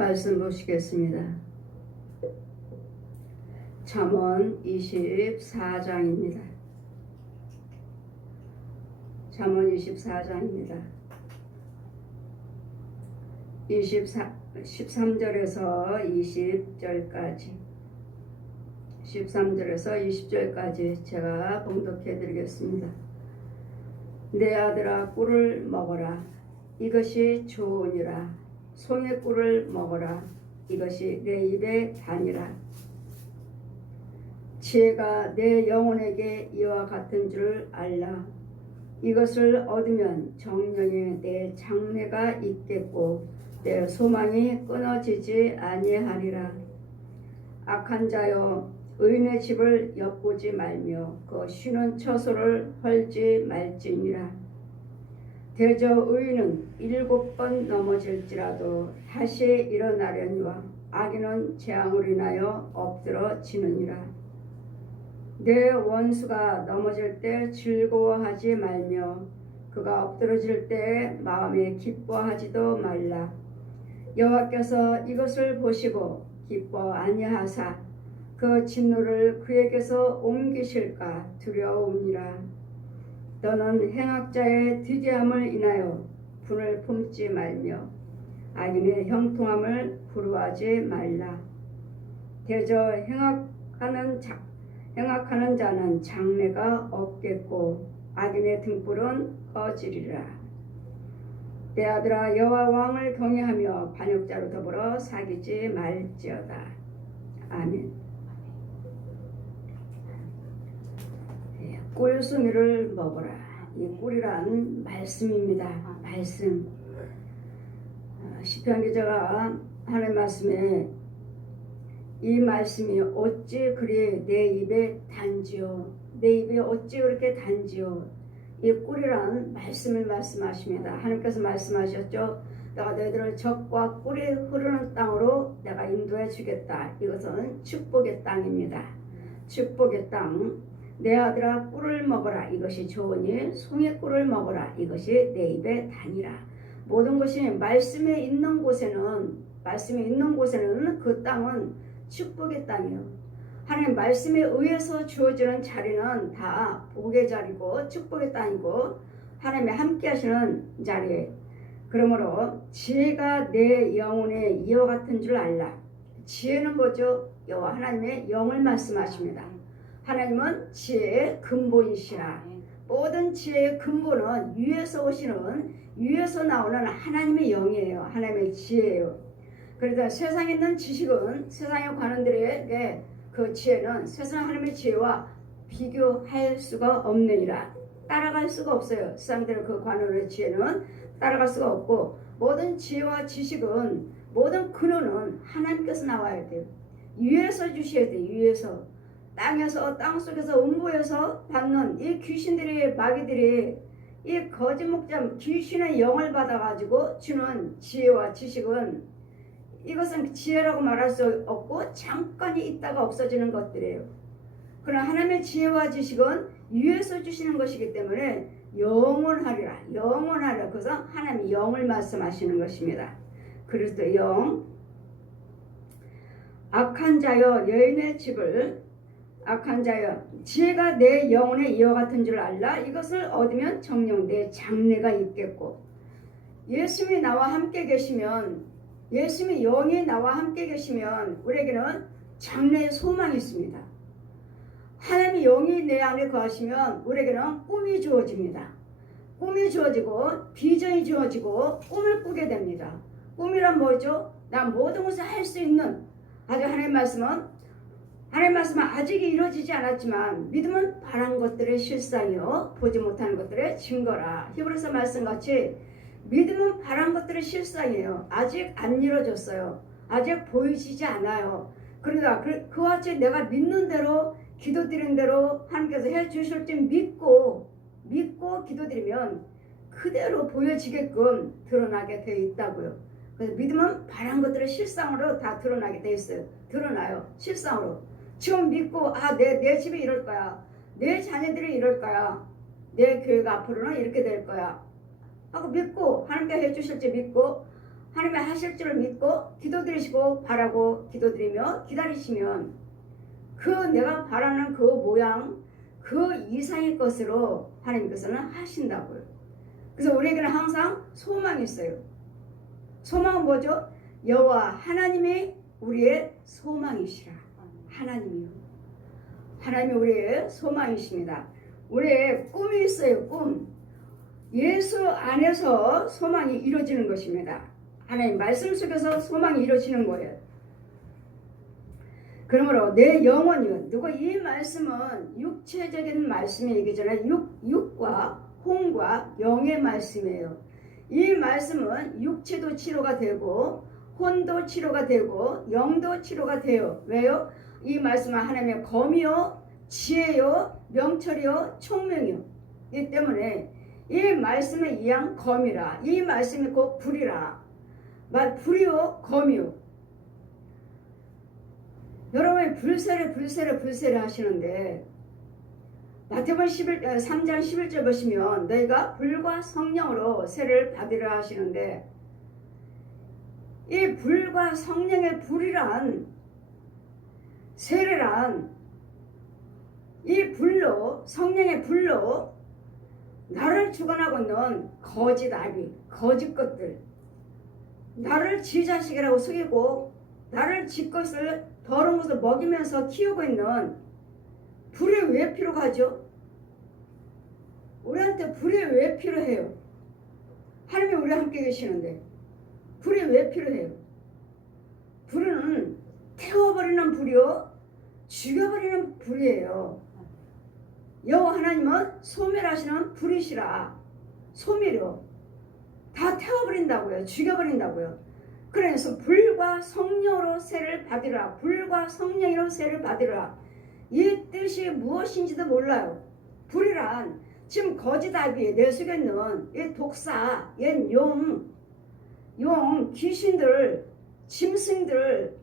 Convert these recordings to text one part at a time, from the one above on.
말씀 보시겠습니다. 잠언 24장입니다. 잠언 24장입니다. 13절에서 20절까지 13절에서 20절까지 제가 봉독해 드리겠습니다. 내 아들아 꿀을 먹어라. 이것이 좋으니라. 송의 꿀을 먹어라. 이것이 내 입에 다니라. 지혜가 내 영혼에게 이와 같은 줄 알라. 이것을 얻으면 정령에 내 장래가 있겠고 내 소망이 끊어지지 아니하리라. 악한 자여 의인의 집을 엿보지 말며 그 쉬는 처소를 헐지 말지니라. 대저 의인은 7번 넘어질지라도 다시 일어나려니와 악인은 재앙으로 인하여 엎드러지느니라. 내 원수가 넘어질 때 즐거워하지 말며 그가 엎드러질 때 마음에 기뻐하지도 말라. 여호와께서 이것을 보시고 기뻐 아니하사 그 진노를 그에게서 옮기실까 두려움이라. 너는 행악자의 득이함을 인하여 분을 품지 말며 악인의 형통함을 부러워하지 말라. 대저 행악하는 자는 장래가 없겠고 악인의 등불은 꺼지리라. 내 아들아 여호와 왕을 경외하며 반역자로 더불어 사귀지 말지어다. 아멘. 꿀순이를 먹어라. 이 꿀이란 말씀입니다. 말씀. 시편 기자가 하나님 말씀에 이 말씀이 어찌 그리 내 입에 단지요. 내 입에 어찌 그렇게 단지요. 이 꿀이란 말씀을 말씀하십니다. 하나님께서 말씀하셨죠. 내가 너희들을 적과 꿀이 흐르는 땅으로 내가 인도해 주겠다. 이것은 축복의 땅입니다. 축복의 땅. 내 아들아 꿀을 먹어라. 이것이 좋으니 송의 꿀을 먹어라. 이것이 내 입에 다니라. 모든 것이 말씀에 있는 곳에는 그 땅은 축복의 땅이요. 하나님 말씀에 의해서 주어지는 자리는 다 복의 자리고 축복의 땅이고 하나님이 함께 하시는 자리에. 그러므로 지혜가 내 영혼의 이와 같은 줄 알라. 지혜는 뭐죠? 여호와 하나님의 영을 말씀하십니다. 하나님은 지혜의 근본이시라. 모든 지혜의 근본은 위에서 나오는 하나님의 영이에요. 하나님의 지혜예요. 그래서 세상에 있는 지식은 세상의 관원들에게 그 지혜는 세상 하나님의 지혜와 비교할 수가 없느니라. 따라갈 수가 없어요. 세상들의 그 관원의 지혜는 따라갈 수가 없고 모든 지혜와 지식은 모든 근원은 하나님께서 나와야 돼요. 위에서 주셔야 돼요. 위에서. 땅속에서 음부에서 받는 이 귀신들이 마귀들이 이 거짓 목자 귀신의 영을 받아가지고 주는 지혜와 지식은 이것은 지혜라고 말할 수 없고 잠깐이 있다가 없어지는 것들이에요. 그러나 하나님의 지혜와 지식은 위에서 주시는 것이기 때문에 영원하리라. 그래서 하나님의 영을 말씀하시는 것입니다. 그리스도의 영. 악한 자여 지혜가 내 영혼의 이와 같은 줄 알라. 이것을 얻으면 정녕 내 장래가 있겠고. 예수님이 나와 함께 계시면, 예수님이 영이 나와 함께 계시면 우리에게는 장래의 소망이 있습니다. 하나님의 영이 내 안에 거하시면 우리에게는 꿈이 주어집니다. 꿈이 주어지고 비전이 주어지고 꿈을 꾸게 됩니다. 꿈이란 뭐죠? 난 모든 것을 할 수 있는, 아주 하나님의 말씀은 아직 이루어지지 않았지만 믿음은 바란 것들의 실상이요 보지 못하는 것들의 증거라. 히브리서 말씀같이 믿음은 바란 것들의 실상이에요. 아직 안 이루어졌어요. 아직 보이지지 않아요. 그러니까 그와 같이 내가 믿는 대로 기도드리는 대로 하나님께서 해주실 줄 믿고 기도드리면 그대로 보여지게끔 드러나게 되어 있다고요. 그래서 믿음은 바란 것들의 실상으로 다 드러나게 되어 있어요. 드러나요. 실상으로. 지금 믿고 내 집이 이럴 거야. 내 자녀들이 이럴 거야. 내 교회가 앞으로는 이렇게 될 거야 하고 믿고 하나님께 해주실지 믿고 하나님이 하실 줄을 믿고 기도드리시고 바라고 기도드리며 기다리시면 그 내가 바라는 그 모양 그 이상의 것으로 하나님께서는 하신다고요. 그래서 우리에게는 항상 소망이 있어요. 소망은 뭐죠? 여호와 하나님이 우리의 소망이시라. 하나님이요. 하나님이 우리의 소망이십니다. 우리의 꿈이 있어요. 꿈. 예수 안에서 소망이 이루어지는 것입니다. 하나님 말씀 속에서 소망이 이루어지는 거예요. 그러므로 내 영혼이요. 누가 이 말씀은 육체적인 말씀이 얘기 전에 육과 혼과 영의 말씀이에요. 이 말씀은 육체도 치료가 되고 혼도 치료가 되고 영도 치료가 돼요. 왜요? 이 말씀은 하나님의 검이요 지혜요 명철이요 총명이요. 이 때문에 이 말씀은 이양 검이라. 이 말씀이 곧 불이라. 불이요 검이요. 여러분이 불세례 하시는데 마태복음 3장 11절 보시면 너희가 불과 성령으로 세례를 받으라 하시는데 이 불과 성령의 불이란 세례란 이 불로 성령의 불로 나를 주관하고 있는 거짓 아비 거짓 것들 나를 지 자식이라고 속이고 나를 지 것을 더러운 것을 먹이면서 키우고 있는 불이 왜 필요가 하죠? 우리한테 불이 왜 필요해요? 하나님이 우리와 함께 계시는데 불이 왜 필요해요? 불은 태워버리는 불이요 죽여버리는 불이에요. 여호와 하나님은 소멸하시는 불이시라. 소멸이요 다 태워버린다고요. 죽여버린다고요. 그래서 불과 성령으로 세를 받으라. 불과 성령으로 세를 받으라. 이 뜻이 무엇인지도 몰라요. 불이란 지금 거짓 아비 내 속에 있는 이 독사, 옛 용, 귀신들, 짐승들,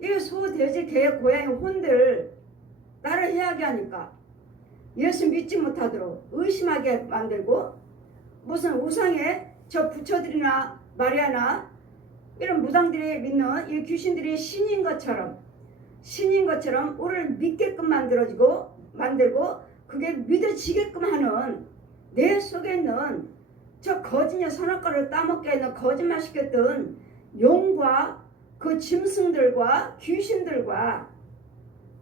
이 소, 돼지, 개, 고양이, 혼들 나를 해하게 하니까 예수 믿지 못하도록 의심하게 만들고 무슨 우상에 저 부처들이나 마리아나 이런 무당들이 믿는 이 귀신들이 신인 것처럼 우리를 믿게끔 만들고 그게 믿어지게끔 하는 내 속에 있는 저 거짓의 선악과를 따먹게 하는 거짓말 시켰던 용과 그 짐승들과 귀신들과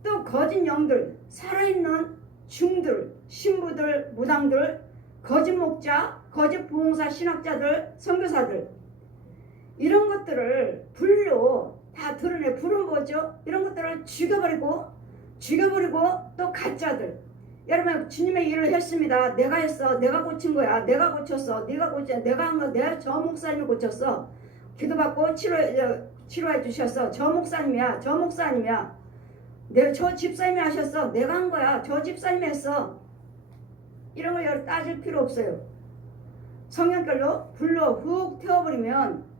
또 거짓 영들 살아있는 중들 신부들 무당들 거짓 목자 거짓 부흥사 신학자들 선교사들 이런 것들을 불로 다 드러내. 불은 뭐죠? 이런 것들을 죽여버리고 또 가짜들. 여러분 주님의 일을 했습니다. 내가 했어. 내가 고친 거야. 내가 고쳤어. 네가 고쳐. 내가 한 거. 내가 저 목사님이 고쳤어. 기도받고 치료해 주셨어. 저 목사님이야. 내가 저 집사님이 하셨어. 내가 한 거야. 저 집사님이 했어. 이런 걸 따질 필요 없어요. 성령결로 불로 훅 태워버리면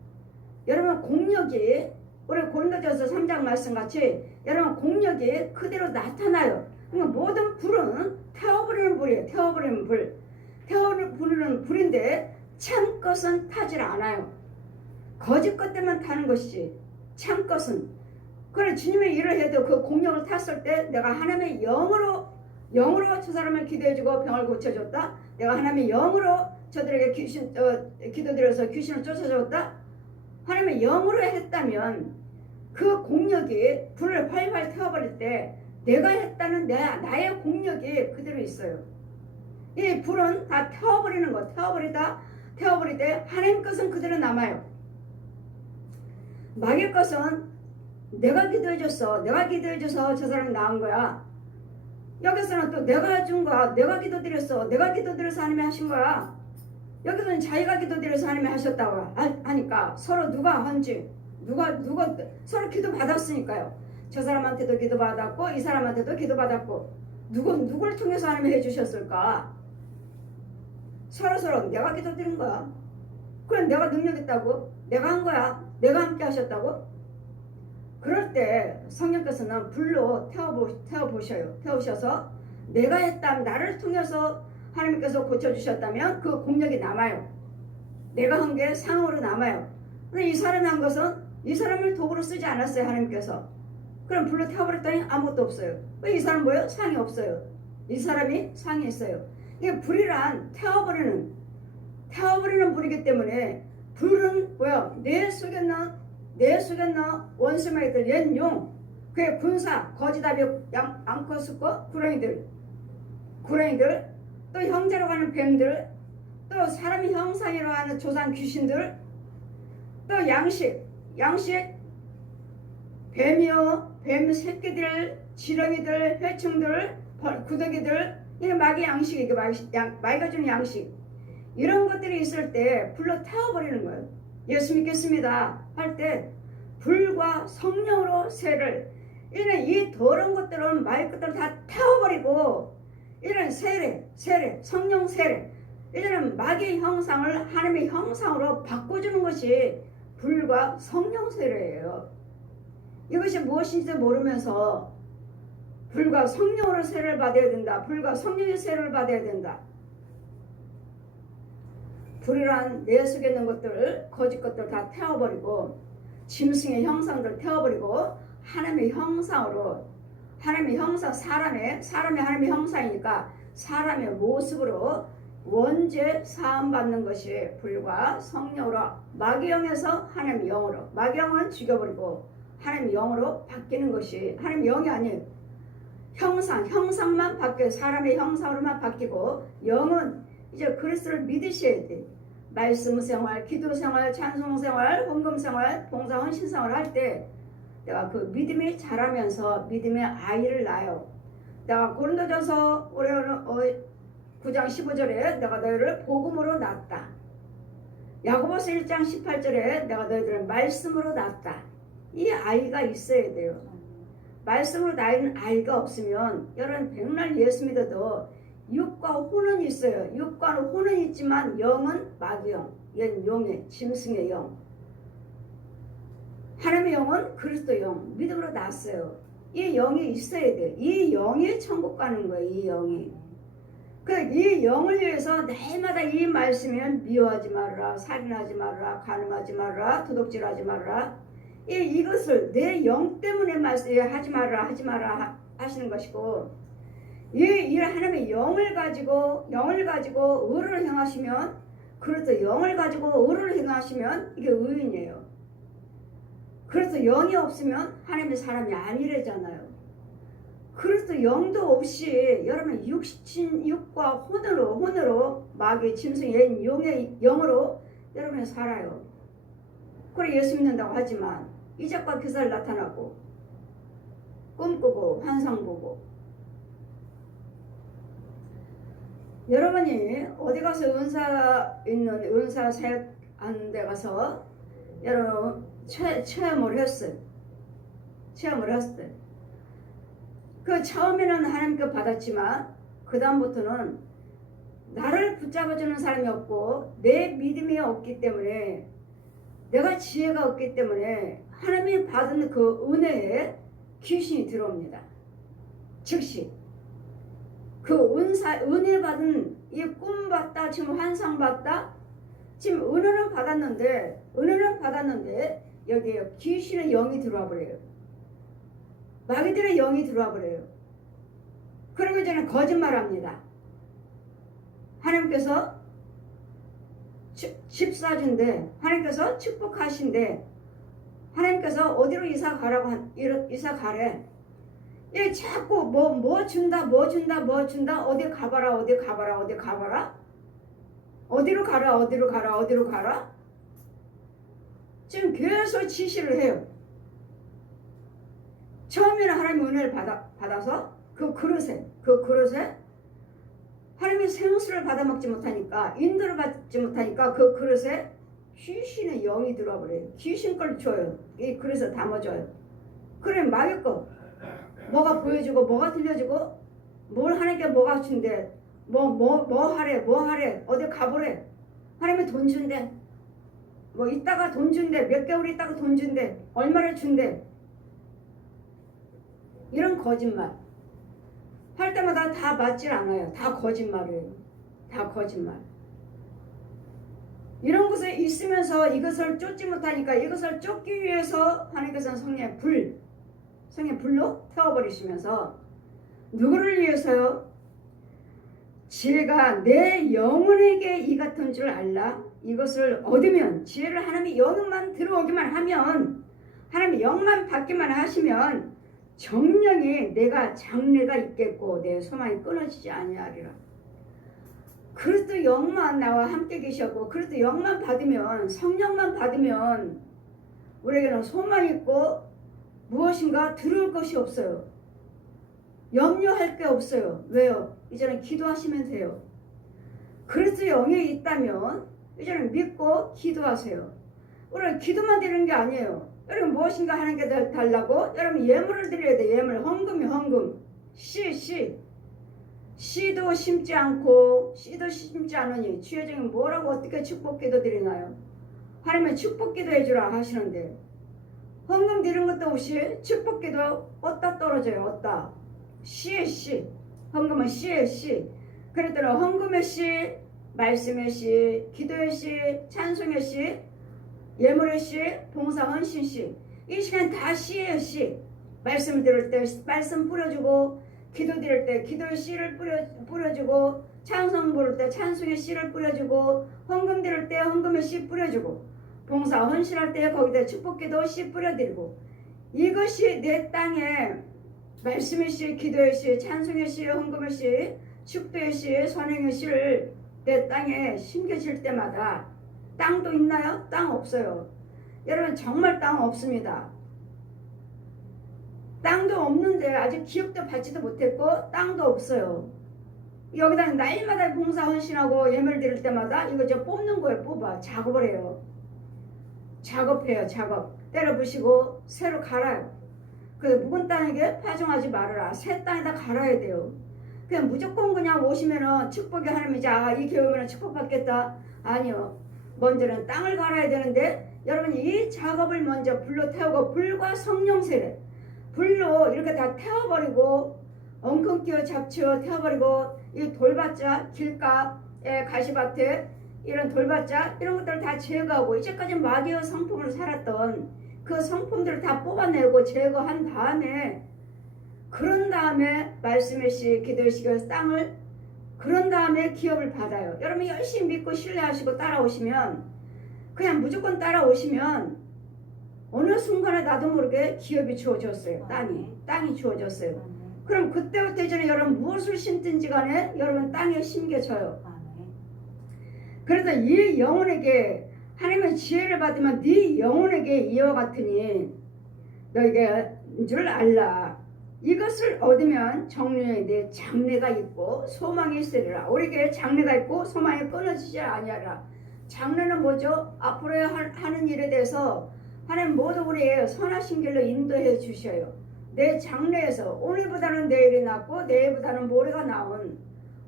여러분 공력이 우리 고린도전서 3장 말씀같이 여러분 공력이 그대로 나타나요. 그러니까 모든 불은 태워버리는 불이에요. 태워버리는 불인데 참 것은 타질 않아요. 거짓 것들만 타는 것이지 참 것은. 그래 주님의 일을 해도 그 공력을 탔을 때 내가 하나님의 영으로 저 사람을 기도해주고 병을 고쳐줬다. 내가 하나님의 영으로 저들에게 기도드려서 귀신을 쫓아줬다. 하나님의 영으로 했다면 그 공력이 불을 활활 태워버릴 때 내가 했다는 나의 공력이 그대로 있어요. 이 불은 다 태워버리는 거. 태워버릴 때 하나님 것은 그대로 남아요. 마귀 것은 내가 기도해줘서 저 사람이 나은 거야. 여기서는 또 내가 준 거야. 내가 기도드려서 하나님이 하신 거야. 여기서는 자기가 기도드려서 하나님이 하셨다고 하니까 서로 누가 한지 누가 서로 기도 받았으니까요. 저 사람한테도 기도 받았고 이 사람한테도 기도 받았고 누굴 통해서 하나님이 해주셨을까? 서로 내가 기도드린 거야. 그럼 내가 능력 있다고? 내가 한 거야. 내가 함께 하셨다고? 그럴 때 성령께서는 불로 태워보셔서 내가 했다면 나를 통해서 하나님께서 고쳐주셨다면 그 공력이 남아요. 내가 한 게 상으로 남아요. 근데 이 사람이 한 것은 이 사람을 도구로 쓰지 않았어요. 하나님께서. 그럼 불로 태워버렸더니 아무것도 없어요. 이 사람 뭐예요? 상이 없어요. 이 사람이 상이 있어요. 이게 불이란 태워버리는 불이기 때문에 불은 뭐야? 내 속에 있는 원수마이들 옛 용, 그의 군사 거지다비 암컷수고 구렁이들 또 형제라고 하는 뱀들, 또 사람의 형상이라고 하는 조상 귀신들, 또 양식 뱀이요, 뱀 새끼들, 지렁이들, 회충들, 구더기들, 이게 마귀 양식, 이게 마귀가 주는 양식, 이런 것들이 있을 때 불로 태워버리는 거예요. 예수 믿겠습니다 할 때 불과 성령으로 세를, 이런 이 더러운 것들은 마귀 것들을 다 태워버리고, 이런 세례, 성령 세례, 이제는 마귀의 형상을 하나님의 형상으로 바꿔주는 것이 불과 성령 세례예요. 이것이 무엇인지 모르면서 불과 성령으로 세례를 받아야 된다. 불과 성령의 세례를 받아야 된다. 불이란 내 속에 있는 것들, 거짓 것들 다 태워버리고, 짐승의 형상들 태워버리고, 하나님의 형상으로, 하나님의 형상, 사람의 하나님의 형상이니까 사람의 모습으로 원죄 사함 받는 것이 불과 성령으로, 마귀 영에서 하나님의 영으로, 마귀 영은 죽여버리고 하나님의 영으로 바뀌는 것이, 하나님의 영이 아니에요. 형상만 바뀌어요. 사람의 형상으로만 바뀌고, 영은 이제 그리스도를 믿으셔야 돼. 말씀 생활, 기도 생활, 찬송 생활, 헌금 생활, 봉사 헌신 생활 할 때 내가 그 믿음이 자라면서 믿음의 아이를 낳아요. 내가 고린도전서 9장 15절에 내가 너희를 복음으로 낳았다. 야고보서 1장 18절에 내가 너희들을 말씀으로 낳았다. 이 아이가 있어야 돼요. 말씀으로 낳은 아이가 없으면 여러분 백날 예수 믿어도 육과 혼은 있어요. 육과 혼은 있지만 영은 마귀영, 옛 용의 짐승의 영. 하나님의 영은 그리스도 영, 믿음으로 낳았어요. 이 영이 있어야 돼. 이 영이 천국 가는 거예요. 이 영이. 이 영을 위해서 날마다 이 말씀이면 미워하지 말라, 살인하지 말라, 간음하지 말라, 도둑질하지 말라. 이것을 내 영 때문에 하지 말라 하시는 것이고, 이 하나님의 영을 가지고 의를 행하시면, 그래서 영을 가지고 의를 행하시면 이게 의인이에요. 그래서 영이 없으면 하나님의 사람이 아니래잖아요. 그래서 영도 없이 여러분 육과 혼으로 마귀 짐승의 용의 영으로 여러분이 살아요. 그래 예수 믿는다고 하지만 이적과 기사를 나타나고 꿈꾸고 환상 보고, 여러분이 어디 가서 은사 사역하는 데 가서 여러분 체험을 했어요. 그 처음에는 하나님께 받았지만 그 다음부터는 나를 붙잡아주는 사람이 없고 내 믿음이 없기 때문에, 내가 지혜가 없기 때문에 하나님이 받은 그 은혜에 귀신이 들어옵니다. 즉시 그 은혜 받은 이 꿈 봤다, 지금 환상 봤다, 지금 은혜는 받았는데 여기에 귀신의 영이 들어와 버려요. 마귀들의 영이 들어와 버려요. 그리고 이제는 거짓말합니다. 하나님께서 집 사준대, 하나님께서 축복하신대, 하나님께서 어디로 이사 가래. 이 자꾸 뭐 준다, 어디 가봐라. 어디로 가라. 지금 계속 지시를 해요. 처음에는 하나님의 은혜를 받아서 그 그릇에 하나님의 생수를 받아먹지 못하니까, 인도를 받지 못하니까 그 그릇에 귀신의 영이 들어와 버려요. 귀신 걸 줘요. 이 그릇에 담아줘요. 그래 마귀 거 뭐가 보여주고 뭐가 들려주고, 뭘 하나님께 뭐가 준대, 뭐 하래, 어디 가보래, 하나님이 돈 준대, 뭐 있다가 돈 준대, 몇 개월 있다가 돈 준대, 얼마를 준대. 이런 거짓말 할 때마다 다 맞질 않아요. 다 거짓말이에요. 다 거짓말. 이런 곳에 있으면서 이것을 쫓지 못하니까 이것을 쫓기 위해서 하나님께서는 성령의 불로 태워버리시면서 누구를 위해서요? 지혜가 내 영혼에게 이 같은 줄 알라. 이것을 얻으면 지혜를 하나님의 영만 들어오기만 하면 하나님의 영만 받기만 하시면 정령이 내가 장래가 있겠고 내 소망이 끊어지지 아니하리라. 그리스도 영만 나와 함께 계셨고 그리스도 영만 받으면 성령만 받으면 우리에게는 소망이 있고 무엇인가 들을 것이 없어요. 염려할 게 없어요. 왜요? 이제는 기도하시면 돼요. 그리스도 영이 있다면 이제는 믿고 기도하세요. 우리는 기도만 드리는 게 아니에요. 여러분 무엇인가 하나님께 달라고 여러분 예물을 드려야 돼. 예물. 헌금. 씨도 심지 않으니 주의 종이 뭐라고 어떻게 축복기도 드리나요? 하나님은 축복기도 해주라 하시는데 헌금 드리는 것도 없이 축복기도 어디다 떨어져요. 어디다. 씨. 헌금은 씨. 그랬더니 헌금의 씨, 말씀의 씨, 기도의 씨, 찬송의 씨, 예물의 씨, 봉사 헌신 씨. 이 시간 다 씨예요. 씨. 말씀 들을 때 말씀 뿌려주고 기도 드릴 때 기도의 씨를 뿌려주고 찬송 부를 때 찬송의 씨를 뿌려주고 헌금 드릴 때 헌금의 씨 뿌려주고 봉사 헌신할 때 거기다 축복기도 씨 뿌려드리고 이것이 내 땅에 말씀의 씨, 기도의 씨, 찬송의 씨, 헌금의 씨, 축도의 씨, 선행의 씨를 내 땅에 심겨질 때마다 땅도 있나요? 땅 없어요. 여러분 정말 땅 없습니다. 땅도 없는데 아직 기업도 받지도 못했고 땅도 없어요. 여기다 날마다 봉사 헌신하고 예물 드릴 때마다 이거 저 뽑는 거예요. 뽑아 작업을 해요. 작업해요. 작업 때려 부시고 새로 갈아요. 그 묵은 땅에게 파종하지 말아라. 새 땅에다 갈아야 돼요. 그냥 무조건 그냥 오시면은 축복이 하나님이지 이 교회면 축복받겠다. 아니요. 먼저는 땅을 갈아야 되는데 여러분 이 작업을 먼저 불로 태우고 불과 성령 세례 불로 이렇게 다 태워버리고 엉겅퀴어 잡치어 태워버리고 이 돌밭자 길가에 가시밭에 이런 돌밭자 이런 것들을 다 제거하고 이제까지 마귀의 성품으로 살았던 그 성품들을 다 뽑아내고 제거한 다음에 그런 다음에 말씀의 씨 기도의 시기에서 땅을 그런 다음에 기업을 받아요. 여러분 열심히 믿고 신뢰하시고 따라오시면 그냥 무조건 따라오시면 어느 순간에 나도 모르게 기업이 주어졌어요. 땅이 주어졌어요. 그럼 그때부터 이제는 여러분 무엇을 심든지 간에 여러분 땅에 심겨져요. 그래서 이 영혼에게 하나님의 지혜를 받으면 네 영혼에게 이와 같으니 너에게 줄 알라. 이것을 얻으면 정령에 내 장래가 있고 소망이 있으리라. 우리에게 장래가 있고 소망이 끊어지지 아니하리라. 장래는 뭐죠? 앞으로 하는 일에 대해서 하나님 모두 우리의 선하신 길로 인도해 주셔요. 내 장래에서 오늘보다는 내일이 낫고 내일보다는 모레가 나온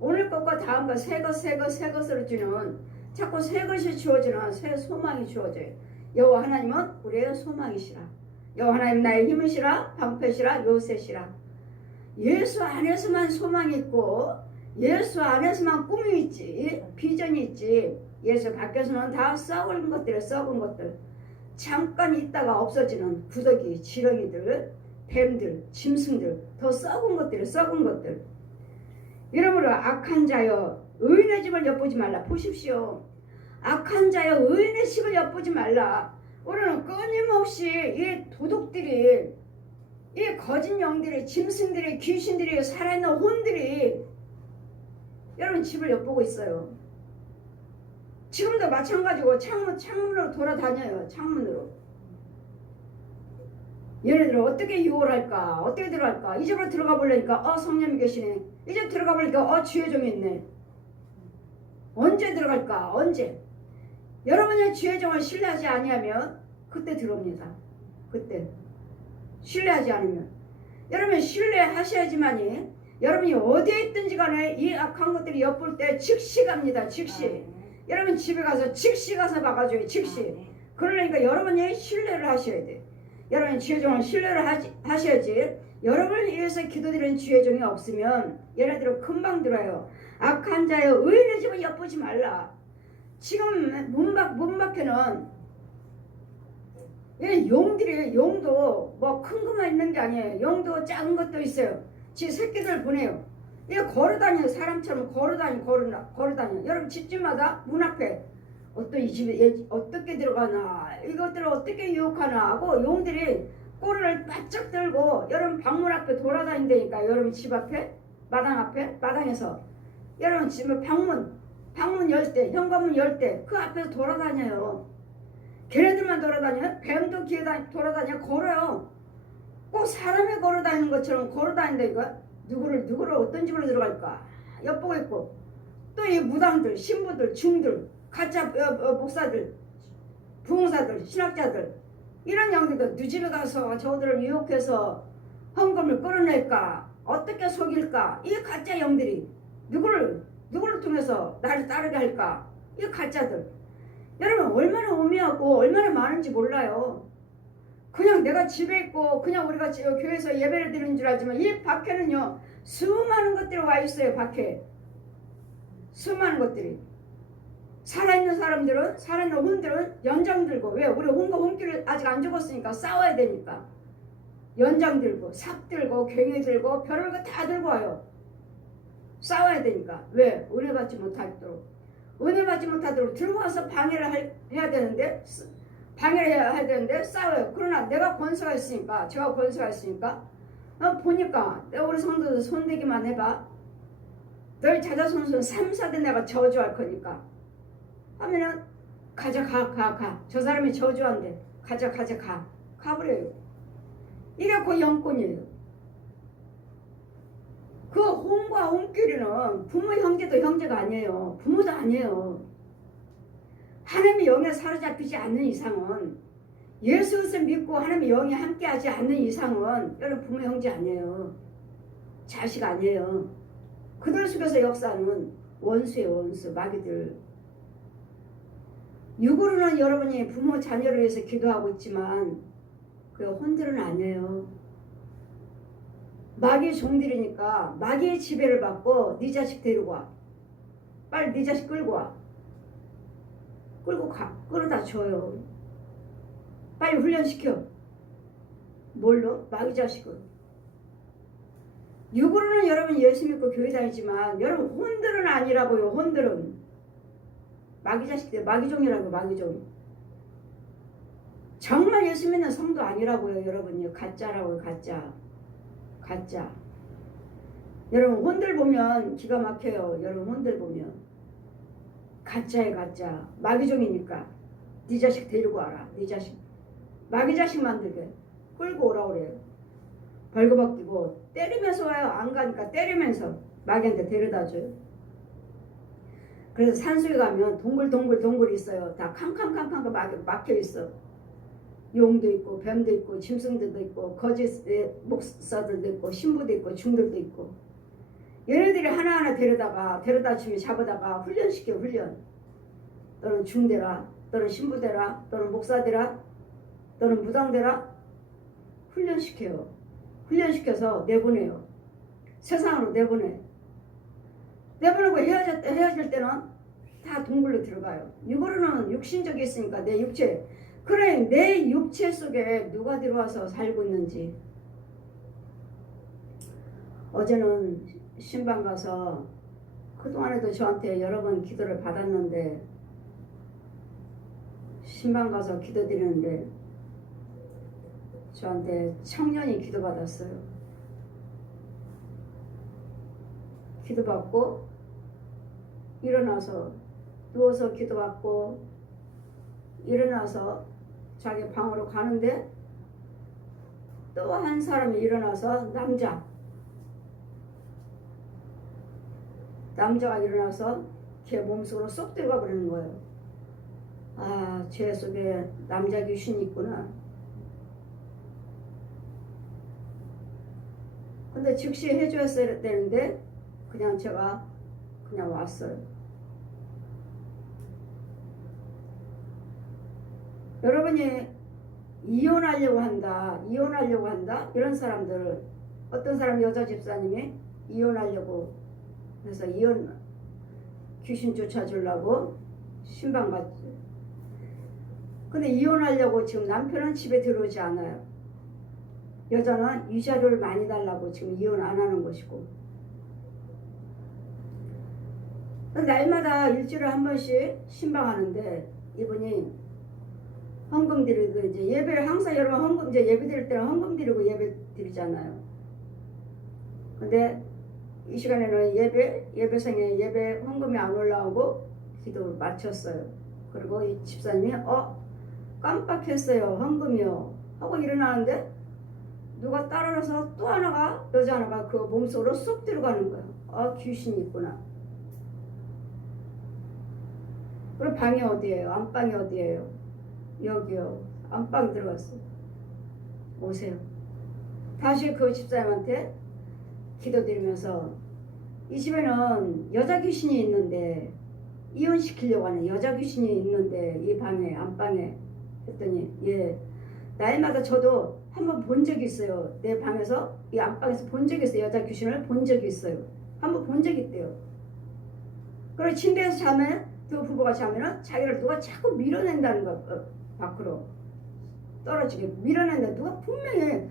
오늘 것과 다음 것 새 것으로 주는 자꾸 새 것이 주어지는 새 소망이 주어져요. 여호와 하나님은 우리의 소망이시라. 여호와 하나님 나의 힘이시라 방패시라 요새시라. 예수 안에서만 소망이 있고 예수 안에서만 꿈이 있지 비전이 있지 예수 밖에서는 다 썩은 것들 잠깐 있다가 없어지는 구더기 지렁이들 뱀들 짐승들 더 썩은 것들 이러므로 악한 자여 의인의 집을 엿보지 말라. 보십시오. 악한 자여 의인의 집을 엿보지 말라. 우리는 끊임없이 이 도둑들이 이 거짓 영들이 짐승들이 귀신들이 살아있는 혼들이 여러분 집을 엿보고 있어요. 지금도 마찬가지고 창문으로 돌아다녀요. 창문으로. 얘네들은 어떻게 유혹을 할까? 어떻게 들어갈까? 이 집으로 들어가 보려니까 성령이 계시네. 이 집 들어가 보니까 주의 종이 있네. 언제 들어갈까? 언제? 여러분의 주의 종을 신뢰하지 아니하면 그때 들어옵니다. 그때 신뢰하지 않으면 여러분 신뢰하셔야지만이 여러분이 어디에 있든지 간에 이 악한 것들이 엿볼 때 즉시 갑니다. 즉시. 여러분 집에 가서 즉시 가서 막아줘요. 즉시. 그러니까 여러분이 신뢰를 하셔야 돼. 여러분이 주의 종을 신뢰를 하셔야지. 여러분을 위해서 기도드리는 주의 종이 없으면 얘네들은 금방 들어요. 악한 자여 의인의 집을 엿보지 말라. 지금 문 밖에는 이 용들이, 용도 뭐 큰 것만 있는 게 아니에요. 용도 작은 것도 있어요. 지 새끼들 보내요. 이거 걸어다녀요. 사람처럼 걸어다녀. 여러분 집집마다 문 앞에 어떤 이 집에 어떻게 들어가나, 이것들을 어떻게 유혹하나 하고 용들이 꼬리를 바짝 들고 여러분 방문 앞에 돌아다닌다니까. 여러분 집 앞에, 마당 앞에, 마당에서 여러분 집에 방문 열 때, 현관문 열 때 그 앞에서 돌아다녀요. 걔네들만 돌아다녀요? 뱀도 기어 돌아다녀. 걸어요. 꼭 사람이 걸어다니는 것처럼 걸어다닌다 이거. 누구를 어떤 집으로 들어갈까 엿보고 있고, 또 이 무당들, 신부들, 중들, 가짜 목사들, 부흥사들, 신학자들, 이런 양들도 네 집에 가서 저들을 유혹해서 헌금을 끌어낼까, 어떻게 속일까, 이 가짜 영들이 누구를 통해서 나를 따르게 할까, 이 가짜들. 여러분 얼마나 오묘하고 얼마나 많은지 몰라요. 그냥 내가 집에 있고 그냥 우리가 교회에서 예배를 드리는 줄 알지만 이 밖에는요 수많은 것들이 와 있어요. 밖에 수많은 것들이. 살아있는 사람들은, 살아있는 혼들은 연장 들고, 왜? 우리 혼길을 아직 안 죽었으니까 싸워야 되니까 연장 들고 삽 들고 괭이 들고 별을 다 들고 와요. 싸워야 되니까. 왜? 은혜 받지 못하도록. 은혜 받지 못하도록 들고 와서 방해를 해야 되는데, 싸워요. 그러나 내가 권세가 있으니까, 제가 권세가 있으니까 보니까 내가 우리 성도들 손대기만 해봐. 너희 자자손손 3, 4대 내가 저주할 거니까 하면은 가. 저 사람이 저주한대. 가. 가버려요. 이게 그 영권이에요. 그 혼과 혼끼리는 부모 형제도 형제가 아니에요. 부모도 아니에요. 하나님의 영에 사로잡히지 않는 이상은, 예수 그리스도를 믿고 하나님의 영이 함께하지 않는 이상은 여러분 부모 형제 아니에요. 자식 아니에요. 그들 속에서 역사하는 원수예요. 원수, 마귀들. 육으로는 여러분이 부모 자녀를 위해서 기도하고 있지만 그 혼들은 아니에요. 마귀의 종들이니까 마귀의 지배를 받고 네 자식 데리고 와. 빨리 네 자식 끌고 와. 끌고 가. 끌어다 줘요. 빨리 훈련시켜. 뭘로? 마귀 자식을. 육으로는 여러분 예수 믿고 교회 다니지만 여러분 혼들은 아니라고요. 혼들은 마귀 자식들, 마귀종이라고. 마귀종. 정말 예수 믿는 성도 아니라고요. 여러분요. 가짜라고요. 가짜. 여러분 혼들 보면 기가 막혀요. 여러분 혼들 보면 가짜에 가짜. 마귀종이니까 네 자식 데리고 와라. 네 자식. 마귀 자식 만들게 끌고 오라 그래요. 벌거벗 끼고 때리면서 와요. 안 가니까 때리면서 마귀한테 데려다 줘요. 그래서 산속에 가면 동굴 있어요. 다 캄캄캄캄 막혀 있어. 용도 있고 뱀도 있고 짐승들도 있고 거짓 목사들도 있고 신부도 있고 중들도 있고, 얘네들이 하나하나 데려다 주면 잡아다가 훈련시켜. 훈련. 너는 중대라, 너는 신부대라, 너는 목사대라, 너는 무당대라. 훈련시켜요. 훈련시켜서 내보내요. 세상으로 내보내고 헤어질 때는 다 동굴로 들어가요. 육으로는 육신적이 있으니까 내 육체. 그래, 내 육체 속에 누가 들어와서 살고 있는지. 어제는 신방 가서 그동안에도 저한테 여러 번 기도를 받았는데, 신방 가서 기도 드리는데 저한테 청년이 기도 받았어요. 기도 받고 일어나서 누워서 기도 받고 일어나서 자기 방으로 가는데 또 한 사람이 일어나서 남자가 일어나서 걔 몸속으로 쏙 들어가 버리는 거예요. 아, 제 속에 남자 귀신이 있구나. 근데 즉시 해줘야 되는데 그냥 제가 그냥 왔어요. 여러분이 이혼하려고 한다 이런 사람들, 어떤 사람 여자 집사님이 이혼하려고 해서 이혼 귀신 쫓아주려고 신방 갔지. 근데 이혼하려고 지금 남편은 집에 들어오지 않아요. 여자는 위자료를 많이 달라고 지금 이혼 안 하는 것이고. 날마다 일주일에 한 번씩 신방하는데 이분이 헌금 드리고 이제 예배를 항상 여러분 헌금 이제 예배 드릴 때는 헌금 드리고 예배 드리잖아요. 근데 이 시간에는 예배상에 예배 헌금이 안 올라오고 기도를 마쳤어요. 그리고 이 집사님이 깜빡했어요. 헌금이요 하고 일어나는데 누가 따라서 또 하나가 여자 하나가 그 몸속으로 쏙 들어가는 거예요. 귀신이 있구나. 그럼 방이 어디예요? 안방이 어디예요? 여기요. 안방 들어갔어요. 오세요. 다시 그 집사님한테 기도드리면서 이 집에는 여자 귀신이 있는데 이혼시키려고 하는 여자 귀신이 있는데 이 방에 안방에 했더니 예 날마다 저도 한번 본 적이 있어요. 내 방에서 이 안방에서 본 적이 있어요. 여자 귀신을 본 적이 있어요. 한번 본 적이 있대요. 그리고 침대에서 자면 두 부부가 자면은 자기를 누가 자꾸 밀어낸다는 거 밖으로 떨어지게 밀어낸다. 누가 분명히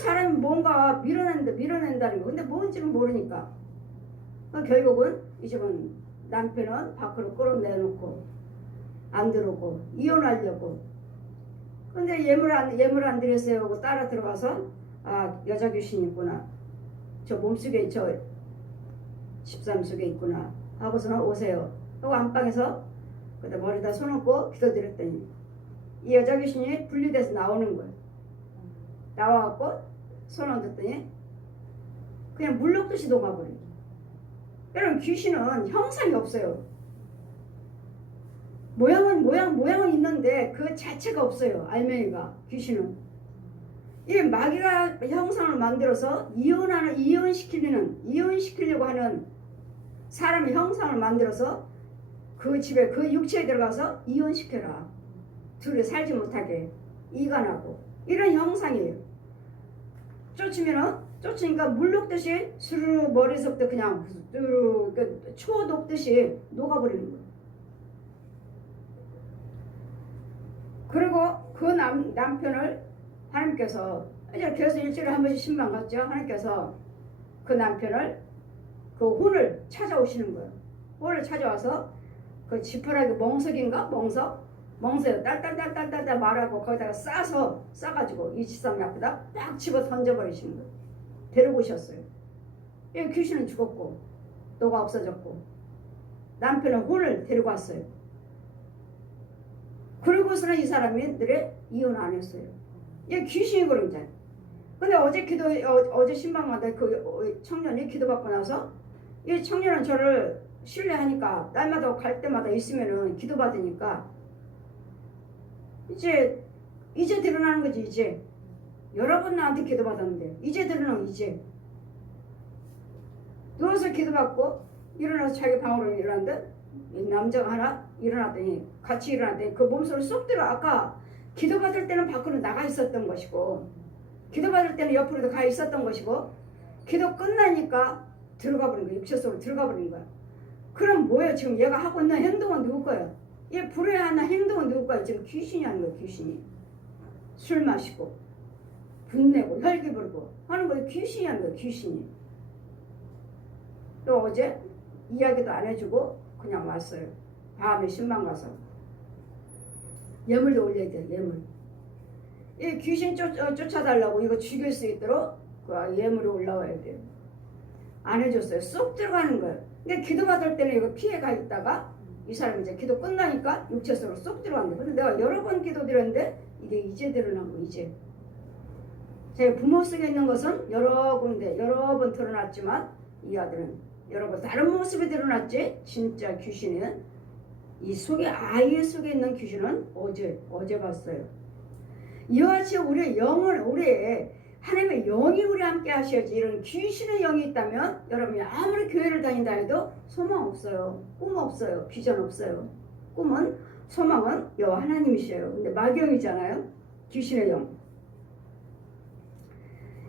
사람이 뭔가 밀어낸다는 거. 근데 뭔지는 모르니까. 결국은 이 집은 남편은 밖으로 끌어내놓고 안 들어오고 이혼하려고. 근데 예물 안 드렸어요 하고 따라 들어가서 여자 귀신이 있구나. 저 몸속에 저 집사람 속에 있구나 하고서는 오세요. 하고 안방에서 그다 머리다 손 얹고 기도드렸더니 이 여자 귀신이 분리돼서 나오는 거예요. 나와갖고 손 얹었더니 그냥 물 녹듯이 녹아버려요. 여러분 귀신은 형상이 없어요. 모양은 있는데 그 자체가 없어요. 알맹이가 귀신은. 이 마귀가 형상을 만들어서 이혼시키려고 하는 사람의 형상을 만들어서 그 집에 그 육체에 들어가서 이혼시켜라. 둘이 살지 못하게 이간하고 이런 형상이에요. 쫓으니까 물 녹듯이 스르르 머리서부터 그냥 초 녹듯이 녹아버리는 거예요. 그리고 그 남편을 하나님께서 이제 계속 일주일에 한 번씩 신방 갔죠. 하나님께서 그 남편을 그 혼을 찾아오시는 거예요. 혼을 찾아와서 그 지푸라기 멍석에 딸딸딸딸딸 말하고 거기다가 싸가지고 이 집사람 앞에다 딱 집어 던져버리시는 거예요. 데리고 오셨어요. 이 귀신은 죽었고 너가 없어졌고 남편은 혼을 데리고 왔어요. 그러고서는 이 사람들이 이혼 안 했어요. 얘 귀신이 그러잖아요. 근데 어제 신방마다 그 청년이 기도받고 나서 이 청년은 저를 신뢰하니까 날마다 갈 때마다 있으면은 기도받으니까 이제 드러나는 거지. 이제 여러 번 나한테 기도받았는데 이제 드러나는 이제 누워서 기도받고 일어나서 자기 방으로 일어났는데 남자가 하나 일어났더니 같이 일어났더니 그 몸속으로 쏙 들어. 아까 기도받을 때는 밖으로 나가 있었던 것이고 기도받을 때는 옆으로도 가 있었던 것이고 기도 끝나니까 들어가 버린 거야. 육체 속으로 들어가 버린 거야. 그럼 뭐예요? 지금 얘가 하고 있는 행동은 누구 거야? 얘 불의한 행동은 누구 거야? 지금 귀신이 하는 거야. 귀신이 술 마시고 분내고 혈기 부르고 하는 거야. 귀신이 하는 거야. 귀신이. 또 어제 이야기도 안 해주고 그냥 왔어요. 밤에 신방 가서 예물도 올려야 돼. 예물. 이 귀신 쫓아달라고 이거 죽일 수 있도록 그 예물이 올라와야 돼요. 안 해줬어요. 쏙 들어가는 거예요. 근데 기도받을 때는 이거 피해가 있다가 이 사람이 이제 기도 끝나니까 육체 속으로 쏙 들어간 거예요. 근데 내가 여러 번 기도드렸는데 이게 이제 드러난 거. 이제 제 부모 속에 있는 것은 여러 군데 여러 번 드러났지만 이 아들은 여러 번 다른 모습이 드러났지. 진짜 귀신은 이 속에 아이 속에 있는 귀신은 어제 봤어요. 이와 같이 우리의 영을 우리의 하나님의 영이 우리 함께 하셔야지. 이런 귀신의 영이 있다면 여러분이 아무리 교회를 다닌다 해도 소망 없어요. 꿈 없어요. 비전 없어요. 꿈은 소망은 여호와 하나님이셔요. 근데 마귀영이잖아요. 귀신의 영.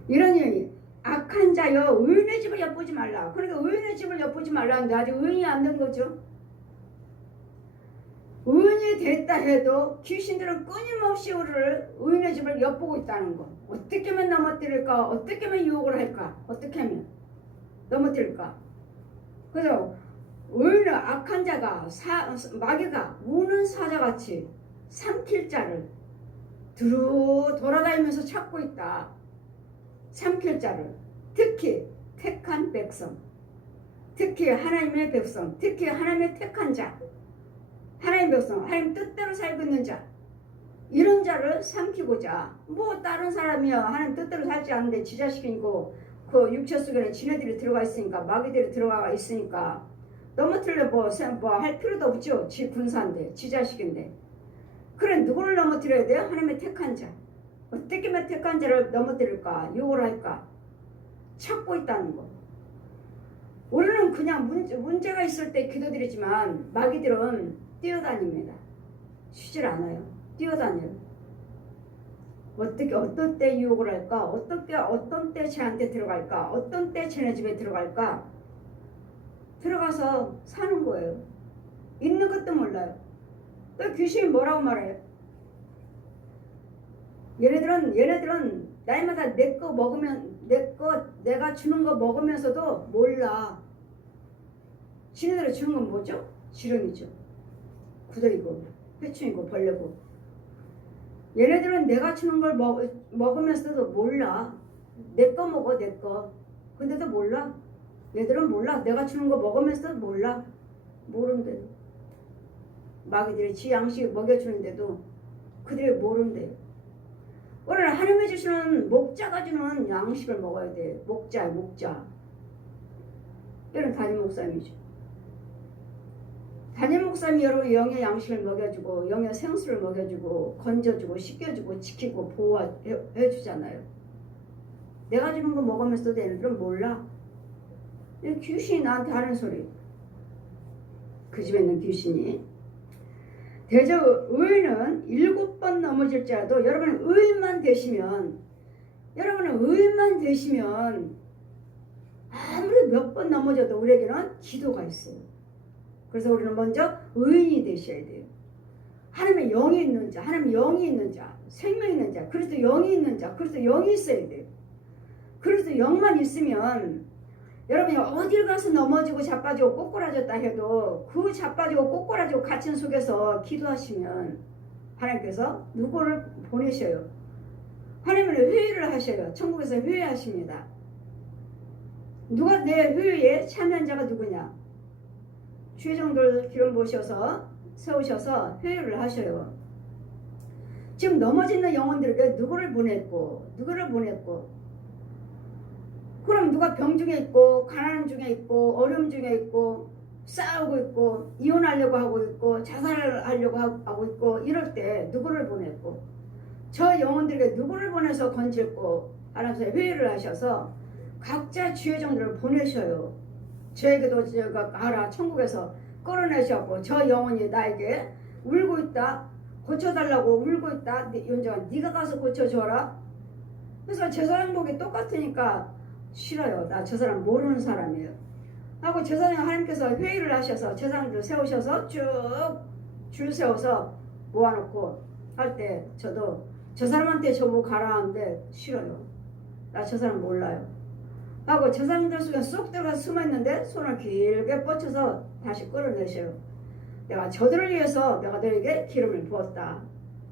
이런 영이 악한 자여 의인의 집을 엿보지 말라. 그러니까 의인의 집을 엿보지 말라는데 아직 의인이 안 된 거죠. 의인이 됐다 해도 귀신들은 끊임없이 우리를 의인의 집을 엿보고 있다는 거. 어떻게 하면 넘어뜨릴까? 어떻게 하면 유혹을 할까? 어떻게 하면 넘어뜨릴까? 그래서 의인은 악한 자가 마귀가 우는 사자같이 삼킬 자를 두루 돌아다니면서 찾고 있다. 삼킬 자를, 특히 택한 백성, 특히 하나님의 백성, 특히 하나님의 택한 자, 하나님의 백성, 하나님 뜻대로 살고 있는 자, 이런 자를 삼키고자. 뭐 다른 사람이야 하나님 뜻대로 살지 않는데 지 자식이고 그 육체 속에는 지네들이 들어가 있으니까, 마귀들이 들어가 있으니까 넘어뜨려 뭐 할 필요도 없죠. 지 군사인데, 지 자식인데. 그래, 누구를 넘어뜨려야 돼요? 하나님의 택한 자. 어떻게 하면 택한 자를 넘어뜨릴까? 유혹을 할까? 찾고 있다는 거. 우리는 그냥 문제가 있을 때 기도드리지만 마귀들은 뛰어다닙니다. 쉬질 않아요. 뛰어다녀요. 어떻게, 어떤 때 유혹을 할까? 어떤 때 쟤한테 들어갈까? 어떤 때 쟤네 집에 들어갈까? 들어가서 사는 거예요. 있는 것도 몰라요. 또 귀신이 뭐라고 말해요? 얘네들은 날마다 내 거 먹으면, 내가 주는 거 먹으면서도 몰라. 지네들이 주는 건 뭐죠? 지렁이죠. 구더기고, 회충이고, 벌레고. 얘네들은 내가 주는 걸 먹으면서도 몰라. 내 거 먹어, 내 거. 근데도 몰라. 얘들은 몰라. 내가 주는 거 먹으면서도 몰라. 모른대요. 마귀들이 지 양식 먹여주는데도 그들이 모른대요. 오늘 하나님이 주시는 목자가 주는 양식을 먹어야 돼. 목자. 이런 담임 목사님이죠. 담임 목사님이 여러분 영의 양식을 먹여주고, 영의 생수를 먹여주고, 건져주고, 씻겨주고, 지키고, 보호해주잖아요. 내가 주는 거 먹으면서도 얘네들은 몰라. 귀신이 나한테 하는 소리. 그 집에 있는 귀신이. 대저 의인은 7번 넘어질지라도 여러분은 의인만 되시면, 아무리 몇 번 넘어져도 우리에게는 기도가 있어요. 그래서 우리는 먼저 의인이 되셔야 돼요. 하나님의 영이 있는 자, 하나님의 영이 있는 자, 생명이 있는 자, 그래서 영이 있는 자, 그래서 영이 있어야 돼요. 그래서 영만 있으면 여러분이 어딜 가서 넘어지고 자빠지고 꼬꾸라졌다 해도 그 자빠지고 꼬꾸라지고 갇힌 속에서 기도하시면 하나님께서 누구를 보내셔요. 하나님은 회의를 하셔요. 천국에서 회의하십니다. 누가 내 회의에 참여한 자가 누구냐? 주의종들 기름 부으셔서 세우셔서 회의를 하셔요. 지금 넘어지는 영혼들에게 누구를 보냈고 그럼 누가 병 중에 있고 가난 중에 있고 어려움 중에 있고 싸우고 있고 이혼하려고 하고 있고 자살을 하려고 하고 있고 이럴 때 누구를 보냈고 저 영혼들에게 누구를 보내서 건질고 하나님께서 회의를 하셔서 각자 주의 종들을 보내셔요. 저에게도 제가 가라 천국에서 끌어내셨고 저 영혼이 나에게 울고 있다 고쳐달라고 울고 있다 윤정아 네가 가서 고쳐줘라. 그래서 제 사람 보기 똑같으니까 싫어요. 나 저 사람 모르는 사람이에요. 하고 저 사람 하나님께서 회의를 하셔서 저 사람들 세우셔서 쭉 줄 세워서 모아놓고 할 때 저도 저 사람한테 저보고 가라 하는데 싫어요. 나 저 사람 몰라요. 하고 저 사람들 속에 쏙 들어가서 숨어있는데 손을 길게 뻗쳐서 다시 끌어내셔요. 내가 저들을 위해서 내가 너에게 기름을 부었다.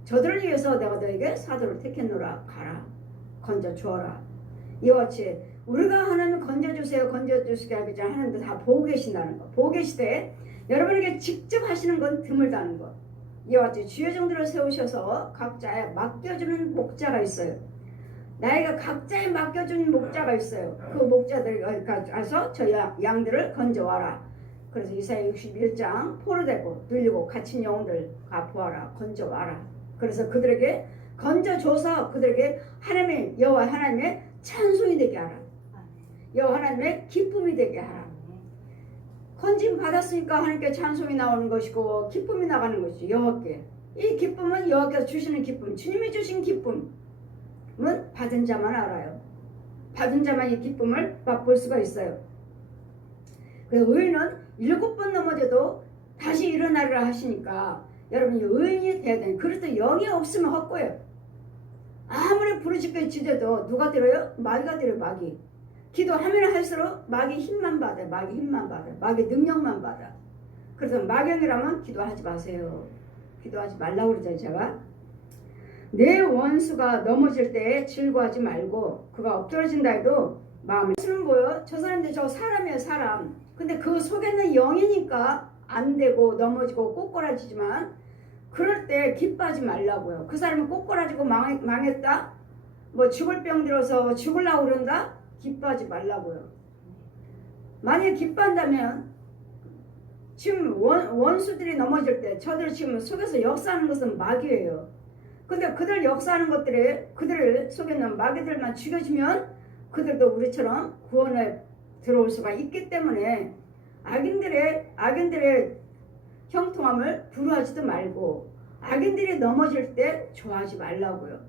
저들을 위해서 내가 너에게 사도를 택했노라. 가라. 건져주어라. 이와 같이 우리가 하나님 건져주세요 하겠지 하나님도 다 보고 계신다는 거. 보고 계시되 여러분에게 직접 하시는 건 드물다는 거. 이와 같이 주의 종들을 세우셔서 각자에 맡겨주는 목자가 있어요. 나에게 각자에 맡겨준 목자가 있어요. 그 목자들이 가서 저 양들을 건져와라. 그래서 이사야 61장 포로되고 눌리고 갇힌 영혼들 보아라. 건져와라. 그래서 그들에게 건져줘서 그들에게 하나님의 여호와 하나님의 찬송이 되게 하라. 여호와 하나님의 기쁨이 되게 하라. 건짐 받았으니까 하나님께 찬송이 나오는 것이고 기쁨이 나가는 것이죠. 여호와께. 이 기쁨은 여호와께서 주시는 기쁨, 주님이 주신 기쁨은 받은 자만 알아요. 받은 자만 이 기쁨을 맛볼 수가 있어요. 그 의인은 7번 넘어져도 다시 일어나리라 하시니까 여러분이 의인이 돼야 돼요. 그래도 영이 없으면 헛고요. 아무리 부르짖게 지져도 누가 들어요? 마귀가 들어요. 마귀. 기도하면 할수록 마귀 힘만 받아. 마귀 힘만 받아. 마귀 능력만 받아. 그래서 마귀형이라면 기도하지 마세요. 기도하지 말라고 그러죠. 제가 내 원수가 넘어질 때 즐거워하지 말고 그가 엎드러진다 해도 마음을 쓰는 거예요. 저 사람들 저 사람이에요. 사람. 근데 그 속에는 영이니까 안 되고 넘어지고 꼬꾸라지지만 그럴 때 기뻐하지 말라고요. 그 사람은 꼬꾸라지고 망했다? 뭐 죽을 병 들어서 죽으려고 그런다? 기뻐하지 말라고요. 만약에 기뻐한다면 지금 원수들이 넘어질 때 저들 지금 속에서 역사하는 것은 마귀예요. 근데 그들 역사하는 것들이 그들을 속에 있는 마귀들만 죽여주면 그들도 우리처럼 구원에 들어올 수가 있기 때문에 악인들의 형통함을 부러워하지도 말고 악인들이 넘어질 때 좋아하지 말라고요.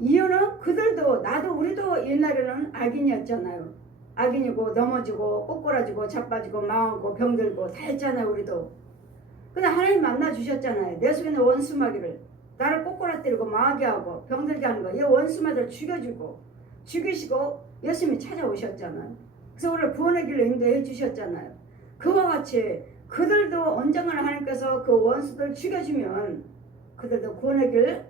이유는 그들도 나도 우리도 옛날에는 악인이었잖아요. 악인이고 넘어지고 꼬꾸라지고 자빠지고 망하고 병들고 다 했잖아요. 우리도. 근데 하나님 만나 주셨잖아요. 내 속에 있는 원수 마귀를 나를 꼬꾸라뜨리고 망하게 하고 병들게 하는 거 이 원수 마귀를 죽여주고 죽이시고 예수님이 찾아오셨잖아요. 그래서 우리를 구원의 길로 인도해 주셨잖아요. 그와 같이 그들도 언젠가는 하나님께서 그 원수들 죽여주면 그들도 구원의 길,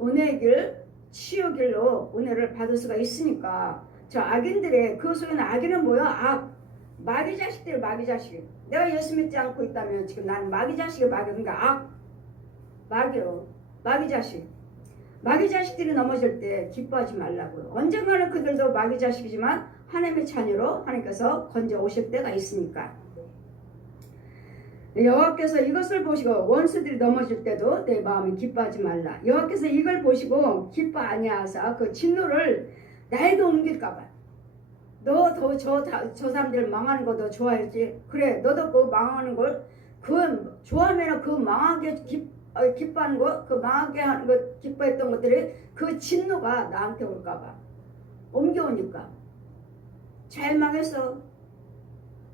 은혜의 길, 치유 길로 은혜를 받을 수가 있으니까 저 악인들의 그 속에는 악인은 뭐야? 악. 마귀 자식들이 마귀 자식. 내가 예수 믿지 않고 있다면 지금 나는 마귀 자식이 마귀. 그러니까 악. 마귀요. 마귀 자식. 마귀 자식들이 넘어질 때 기뻐하지 말라고요. 언젠가는 그들도 마귀 자식이지만 하나님의 자녀로 하나님께서 건져 오실 때가 있으니까. 여호와께서 이것을 보시고 원수들이 넘어질 때도 내 마음이 기뻐하지 말라. 여호와께서 이걸 보시고 기뻐 아니하사 그 진노를 나에게 옮길까봐. 너도 저 사람들 망하는 거 너 좋아했지? 그래 너도 그 망하는 걸 그 좋아하면 그 망하게 기뻐하는 거 그 망하게 하는 거 기뻐했던 것들이 그 진노가 나한테 올까봐 옮겨오니까 잘 망했어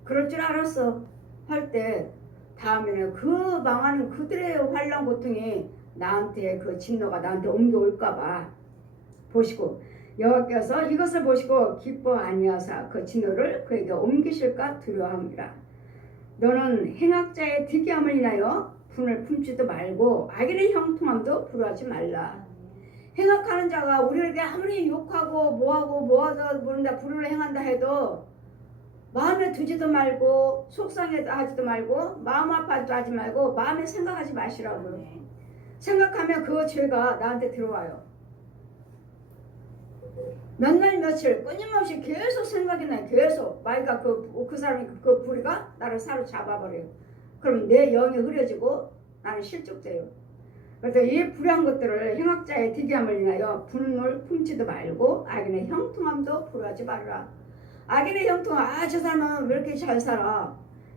그럴 줄 알았어 할 때 다음에는 그 망하는 그들의 환난 고통이 나한테 그 진노가 나한테 옮겨올까봐 보시고 여호와께서 이것을 보시고 기뻐 아니하사 그 진노를 그에게 옮기실까 두려워합니다. 너는 행악자의 득이함을 인하여 분을 품지도 말고 악인의 형통함도 부러워하지 말라. 행악하는 자가 우리에게 아무리 욕하고 뭐하다 모른다 불을 행한다 해도 마음에 두지도 말고 속상해하지도 말고 마음 아파도 하지 말고 마음에 생각하지 마시라고요. 생각하면 그 죄가 나한테 들어와요. 몇 날 며칠 끊임없이 계속 생각이 나요. 계속 마귀가 그 사람이 그 불이가 나를 사로잡아버려요. 그럼 내 영이 흐려지고 나는 실족돼요. 그래서 이 불의한 것들을 행악자의 득이함을 인하여 분을 품지도 말고 악인의 형통함도 부러워하지 말라. 악인의 형통함 저 사람은 왜 이렇게 잘 살아?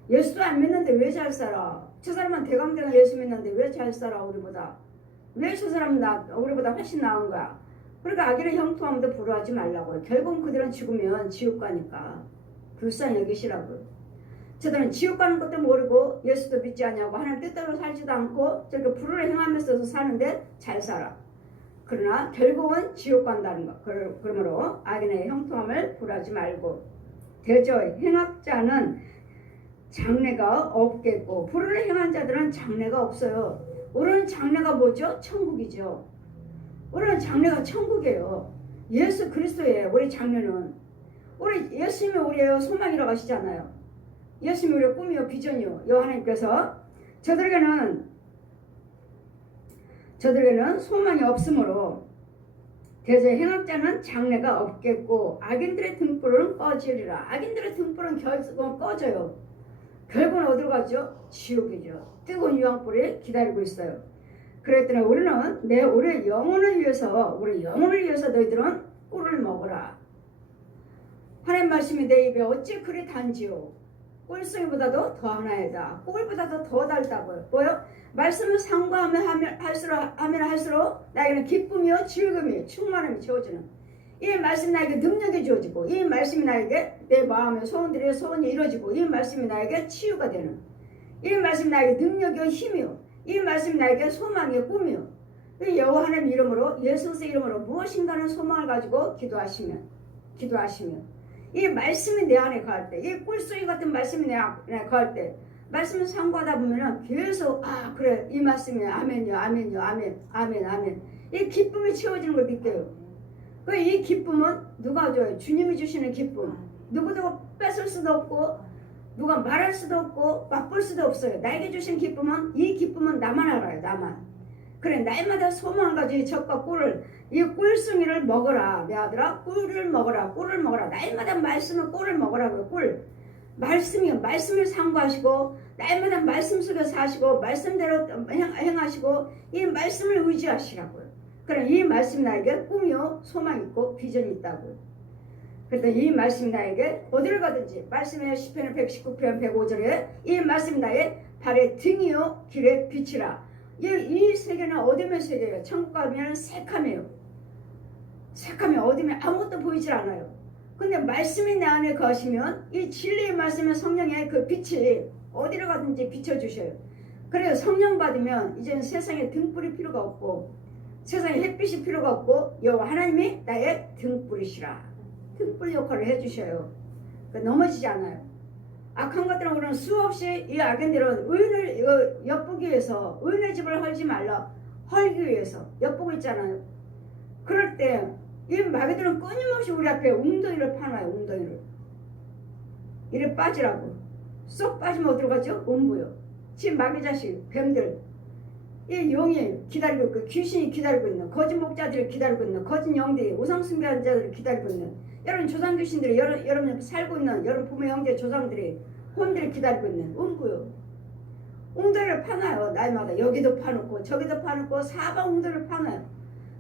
예수도 안 믿는데 왜 잘 살아? 저 사람은 대강대강 예수 믿는데 왜 잘 살아 우리보다? 왜 저 사람은 우리보다 훨씬 나은 거야? 그러니까 악인의 형통함도 부러워하지 말라고요. 결국 그들은 죽으면 지옥 가니까 불쌍히 여기시라고요. 저들은 지옥 가는 것도 모르고 예수도 믿지 않냐고 하나님 뜻대로 살지도 않고 저렇게 불을 행하면서 사는데 잘 살아. 그러나 결국은 지옥 간다는 것. 그러므로 악인의 형통함을 부러워하지 말고 대저 행악자는 장래가 없겠고 불을 행한 자들은 장래가 없어요. 우리는 장래가 뭐죠? 천국이죠. 우리는 장래가 천국이에요. 예수 그리스도예요. 우리 장래는 우리 예수님이 우리의 소망이라고 하시잖아요. 예수님이 우리의 꿈이요 비전이요. 하나님께서 저들에게는 소망이 없으므로 대저 행악자는 장래가 없겠고 악인들의 등불은 꺼지리라. 악인들의 등불은 결국은 꺼져요. 결국은 어디로 가죠? 지옥이죠. 뜨거운 유황불이 기다리고 있어요. 그랬더니 우리는 우리의 영혼을 위해서 너희들은 꿀을 먹어라. 하나님 말씀이 내 입에 어찌 그리 단지요. 꿀송이보다도 더하나이다. 꿀보다도 더 달다고요. 뭐요? 말씀을 상고하면 할수록 나에게는 기쁨이요 즐거움이 충만함이 주어지는 이 말씀이 나에게 능력이 주어지고 이 말씀이 나에게 내 마음의 소원이 이루어지고 이 말씀이 나에게 치유가 되는 이 말씀 나에게 능력이요 힘이요 이 말씀 나에게 소망이요 꿈이요. 여호와 하나님 이름으로 예수 그리스도의 이름으로 무엇인가는 소망을 가지고 기도하시면 이 말씀이 내 안에 거할 때, 이 꿀송이 같은 말씀이 내 안에 거할 때 말씀을 상고하다 보면은 계속 그래 이 말씀이 아멘이요 아멘이요 아멘 아멘 아멘 이 기쁨이 채워지는 걸 느껴요. 이 기쁨은 누가 줘요? 주님이 주시는 기쁨. 누구도 뺏을 수도 없고 누가 말할 수도 없고 맛볼 수도 없어요. 나에게 주신 기쁨은 이 기쁨은 나만 알아요. 나만. 그래 날마다 소망을 가지고 이 젖과 꿀을 이 꿀송이를 먹어라. 내 아들아 꿀을 먹어라. 꿀을 먹어라. 날마다 말씀을 꿀을 먹으라고요. 꿀. 말씀을 상고하시고 날마다 말씀 속에 사시고 말씀대로 행하시고 이 말씀을 의지하시라고요. 그럼 이 말씀 나에게 꿈이요 소망이 있고 비전이 있다고요. 그래서 이 말씀 나에게 어디를 가든지 말씀의 시편 119편 105절에 이 말씀 나의 발의 등이요 길의 빛이라. 이 세계는 어둠의 세계예요. 천국 가면 새카매요. 새카매 어둠에 아무것도 보이질 않아요. 근데 말씀이 내 안에 거하시면 이 진리의 말씀의 성령의 그 빛이 어디를 가든지 비춰주셔요. 그래요. 성령 받으면 이제는 세상에 등불이 필요가 없고 세상에 햇빛이 필요가 없고 여호와 하나님이 나의 등불이시라. 등불 역할을 해주셔요. 그러니까 넘어지지 않아요. 악한 것들은 우리는 수없이 이 악인들은 의인을 엿보기 위해서 의인의 집을 헐지 말라 헐기 위해서 엿보고 있잖아요. 그럴 때 이 마귀들은 끊임없이 우리 앞에 웅덩이를 파놔요. 웅덩이를 이래 빠지라고. 쏙 빠지면 어디로 가죠? 음부요. 지금 마귀 자식 뱀들 이 영이 기다리고 있고 귀신이 기다리고 있는 거짓 목자들이 기다리고 있는 거짓 영들이 우상 숭배하는 자들이 기다리고 있는 여러분 조상 귀신들이 여러분 살고 있는 여러분 부모 형제 조상들이 혼들이 기다리고 있는 음부요. 웅덩이를 파놔요. 날마다 여기도 파놓고 저기도 파놓고 사방 웅덩이를 파놔요.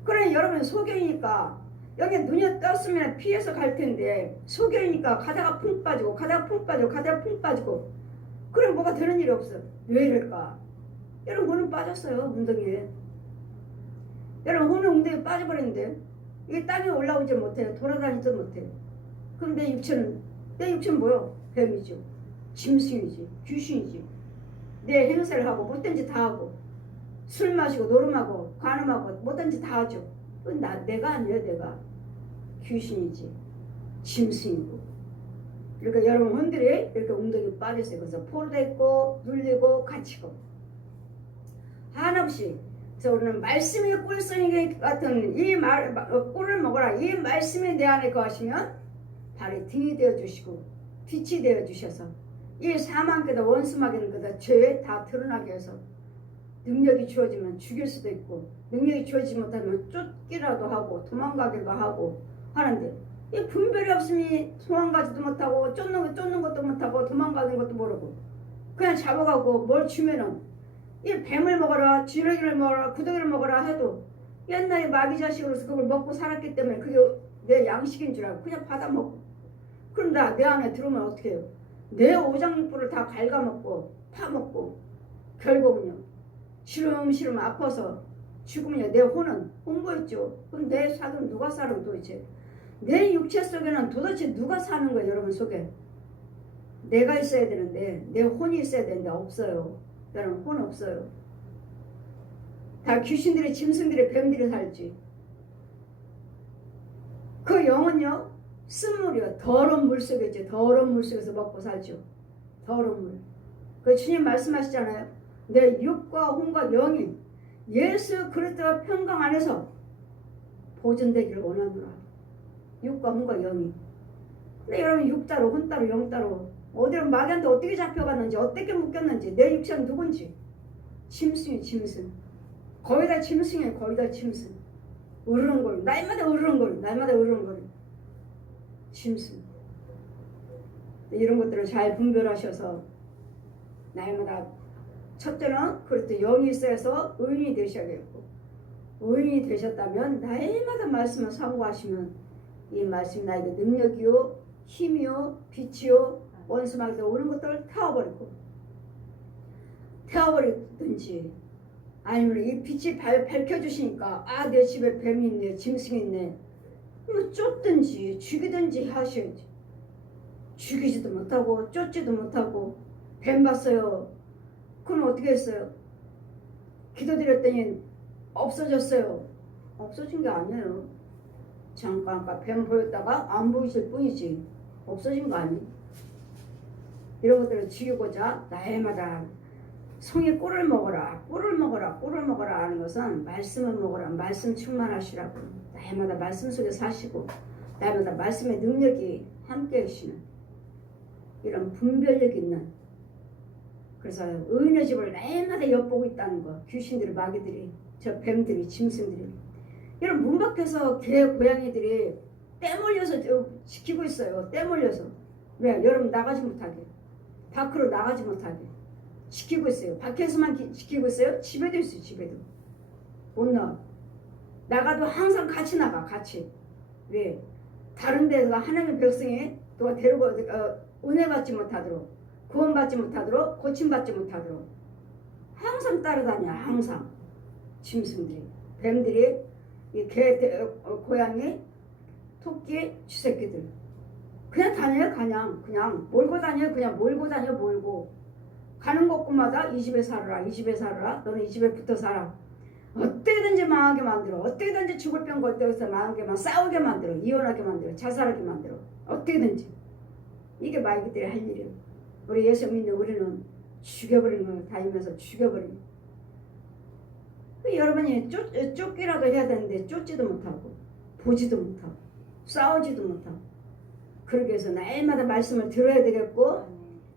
그러니 여러분 소경이니까 여기 눈이 떴으면 피해서 갈 텐데 소경이니까 가다가 푹 빠지고 가다가 푹 빠지고 가다가 푹 빠지고 그럼 뭐가 되는 일이 없어. 왜 이럴까? 여러분 혼은 빠졌어요. 웅덩이에. 여러분 혼은 웅덩이에 빠져버렸는데 이게 땅에 올라오지 못해요. 돌아다니지 못해요. 그럼 내 육체는 뭐요? 뱀이죠. 짐승이지. 귀신이지. 내 행사를 하고 못된 짓 다 하고 술 마시고 노름하고 관음하고 못된 짓 다 하죠. 그건 내가 아니에요. 내가. 귀신이지. 짐승이고. 그러니까 여러분 혼들이 이렇게 웅덩이에 빠졌어요. 그래서 포로됐고 눌리고 갇히고 한없이. 그래서 우리는 말씀의 꿀송이 같은 꿀을 먹어라. 이 말씀이 내 안에 거하시면 발의 등이 되어주시고 빛이 되어주셔서 이 사망께다 원수막에는 죄에 다 드러나게 해서 능력이 주어지면 죽일 수도 있고 능력이 주어지지 못하면 쫓기라도 하고 도망가기도 하고 하는데 이 분별이 없으니 도망가지도 못하고 쫓는 것도 못하고 도망가는 것도 모르고 그냥 잡아가고 뭘 주면은 이 뱀을 먹어라 쥐레기를 먹어라 구더기를 먹어라 해도 옛날에 마귀 자식으로서 그걸 먹고 살았기 때문에 그게 내 양식인 줄 알고 그냥 받아먹고 그럼 내 안에 들어오면 어떻게 해요? 내 오장육부를 다 갉아먹고 파먹고 결국은요 시름시름 아파서 죽으면 내 혼은 홍보했죠. 그럼 내 사는 누가 살아 도대체? 내 육체 속에는 도대체 누가 사는 거예요? 여러분 속에 내가 있어야 되는데 내 혼이 있어야 되는데 없어요. 여러분 혼 없어요. 다 귀신들이 짐승들이 뱀들이 살지. 그 영은요 쓴물이요 더러운 물 속에 있죠. 더러운 물 속에서 먹고 살죠. 더러운 물. 그 주님 말씀하시잖아요. 내 육과 혼과 영이 예수 그리스도의 평강 안에서 보존되기를 원하노라. 육과 혼과 영이. 근데 여러분 육 따로 혼 따로 영 따로 어디로 마귀한테 어떻게 잡혀갔는지 어떻게 묶였는지 내 육체는 누군지 짐승이 짐승. 거의 다 짐승이에요. 거의 다 짐승. 으르렁거리 날마다 으르렁거리 짐승. 이런 것들을 잘 분별하셔서 날마다 첫째는 그렇듯 영이 있어서 의인이 되셔야겠고 의인이 되셨다면 날마다 말씀을 상고하시면 이 말씀이 나에게 능력이요 힘이요 빛이요 원수막에서 오는 것들을 태워버리든지 아니면 이 빛이 밝혀주시니까 내 집에 뱀이 있네 짐승이 있네 뭐 쫓든지 죽이든지 하셔야지. 죽이지도 못하고 쫓지도 못하고 뱀 봤어요 그럼 어떻게 했어요? 기도드렸더니 없어졌어요. 없어진 게 아니에요. 잠깐 아까 뱀 보였다가 안 보이실 뿐이지 없어진 거 아니에요. 이런 것들을 죽이고자 날마다 송이 꿀을 먹어라, 꿀을 먹어라, 꿀을 먹어라 하는 것은 말씀을 먹어라, 말씀 충만하시라고. 날마다 말씀 속에 사시고 날마다 말씀의 능력이 함께 하시는 이런 분별력 있는, 그래서 의인의 집을 날마다 엿보고 있다는 거. 귀신들이, 마귀들이, 저 뱀들이, 짐승들이, 이런 문 밖에서 개, 고양이들이 떼 몰려서 지키고 있어요. 떼 몰려서. 왜? 여러분 나가지 못하게, 밖으로 나가지 못하게 지키고 있어요. 밖에서만 지키고 있어요? 집에도 있어요. 집에도 못 나가. 나가도 항상 같이 나가. 같이. 왜? 다른 데서 하나님의 백성이 누가 데리고 은혜 받지 못하도록, 구원 받지 못하도록, 고침 받지 못하도록 항상 따라다녀. 항상 짐승들이, 뱀들이, 이 개, 고양이, 토끼, 쥐새끼들 그냥 다녀요. 그냥 몰고 다녀요. 그냥 몰고 다녀. 몰고 가는 곳마다 이 집에 살아라, 이 집에 살아라, 너는 이 집에 붙어 살아. 어떻게든지 망하게 만들어. 어떻게든지 죽을 병 걸때서 망하게 만들어. 싸우게 만들어. 이혼하게 만들어. 자살하게 만들어. 어떻게든지. 이게 마귀들이 할 일이에요. 우리 예수 믿는 우리는 죽여버리는 거예요. 다니면서 죽여버리는. 여러분이 쫓기라도 해야 되는데 쫓지도 못하고 보지도 못하고 싸우지도 못하고. 그러기 위해서 날마다 말씀을 들어야 되겠고,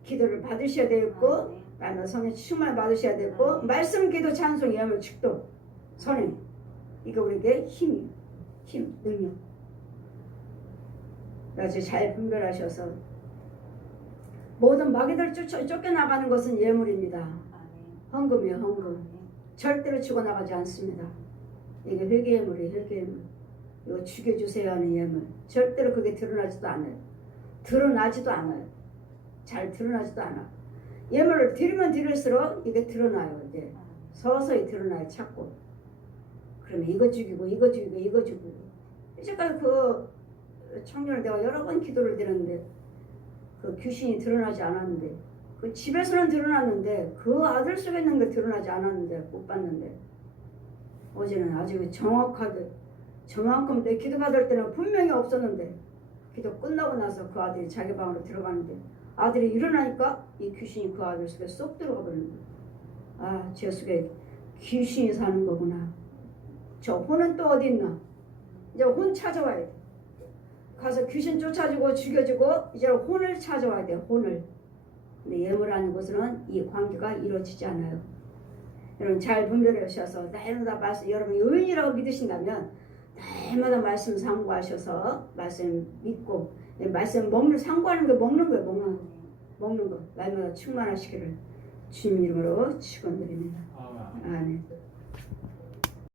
기도를 받으셔야 되겠고, 날마다 성령 충만 받으셔야 되겠고, 말씀, 기도, 찬송, 예물, 축도, 선행, 이거 우리에게 힘이에요. 힘, 능력. 아주 잘 분별하셔서 모든 마귀들 쫓겨나가는 것은 예물입니다. 헌금이에요. 헌금. 절대로 죽어나가지 않습니다. 이게 회개 예물이에요. 회개 예물. 이거 죽여주세요 하는 예물. 절대로 그게 드러나지도 않아요. 드러나지도 않아요. 잘 드러나지도 않아. 예물을 드리면 드릴수록 이게 드러나요. 이제 서서히 드러나요. 찾고. 그러면 이거 죽이고 이거 죽이고 이거 죽이고. 이제까지 그 청년을 내가 여러 번 기도를 드렸는데 그 귀신이 드러나지 않았는데, 그 집에서는 드러났는데 그 아들 속에 있는 게 드러나지 않았는데, 못 봤는데, 어제는 아주 정확하게, 저만큼 내 기도 받을 때는 분명히 없었는데 기도 끝나고 나서 그 아들이 자기 방으로 들어가는데 아들이 일어나니까 이 귀신이 그 아들 속에 쏙 들어가 버리는 거예요. 아, 제 속에 귀신이 사는 거구나. 저 혼은 또 어디 있나? 이제 혼 찾아와야 돼. 가서 귀신 쫓아주고 죽여주고 이제 혼을 찾아와야 돼. 혼을. 근데 예물하는 곳은 이 관계가 이루어지지 않아요. 여러분 잘 분별해 주셔서 날마다 말씀, 여러분이 의인이라고 믿으신다면 날마다 말씀 상고하셔서 말씀 믿고, 말씀 먹는, 상고하는 게 먹는 거예요. 먹는 거 날마다 충만하시기를 주님 이름으로 축원드립니다. 아멘.